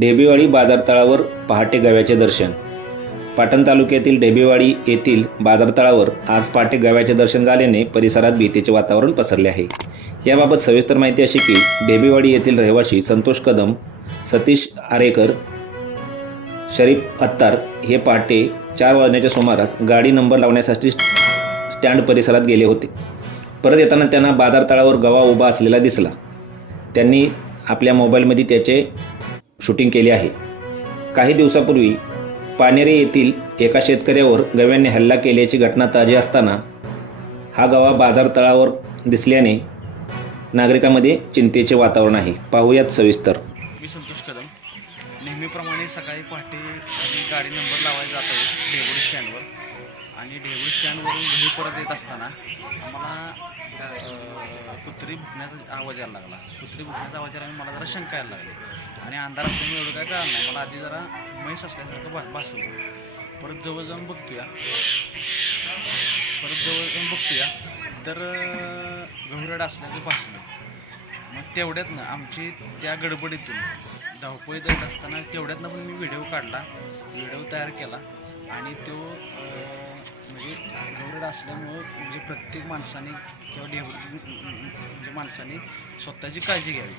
ढेबेवाडी बाजारतळावर पहाटे गव्याचे दर्शन. पाटण तालुक्यातील ढेबेवाडी येथील बाजारतळावर आज पहाटे गव्याचे दर्शन झाल्याने परिसरात भीतीचे वातावरण पसरले आहे. याबाबत सविस्तर माहिती अशी की ढेबेवाडी येथील रहिवाशी संतोष कदम सतीश आरेकर शरीफ अत्तार हे पहाटे चार वाजण्याच्या सुमारास गाडी नंबर लावण्यासाठी स्टँड परिसरात गेले होते. परत येताना त्यांना बाजारतळावर गवा उभा असलेला दिसला. त्यांनी आपल्या मोबाईलमध्ये त्याचे शूटिंग केले आहे. काही दिवसापूर्वी पानेरे येथील एका शेतकऱ्यावर गव्यांनी हल्ला केल्याची घटना ताजी असताना हा गवा बाजार तळावर दिसल्याने नागरिकांमध्ये चिंतेचे वातावरण आहे. पाहूयात सविस्तर. मी संतोष कदम. नेहमीप्रमाणे सकाळी पहाटे गाडी नंबर लावायला जात आहे ढेगुडी स्टँडवर. आणि ढेगुडी स्टँडवरून घरी परत येत असताना आम्हाला कुत्री भुकण्याचा आवाज यायला लागला. कुत्री भुकण्याचा आवाज यायला मला जरा शंका यायला लागली. आणि अंधार असल्यामुळे एवढं काय कळलं नाही. मला आधी जरा म्हैस असल्यासारखं भा भासवलं परत जवळ जाऊन बघतोया. परत जवळ जाऊन बघतोया. तर गहुराड असल्याचं भासलं. मग तेवढ्यातनं आमची त्या गडबडीतून धावपळी देत असताना तेवढ्यातनं पण मी व्हिडिओ काढला. व्हिडिओ तयार केला. आणि तो म्हणजे गौरड असल्यामुळं म्हणजे प्रत्येक माणसाने किंवा डेव म्हणजे माणसाने स्वतःची काळजी घ्यावी.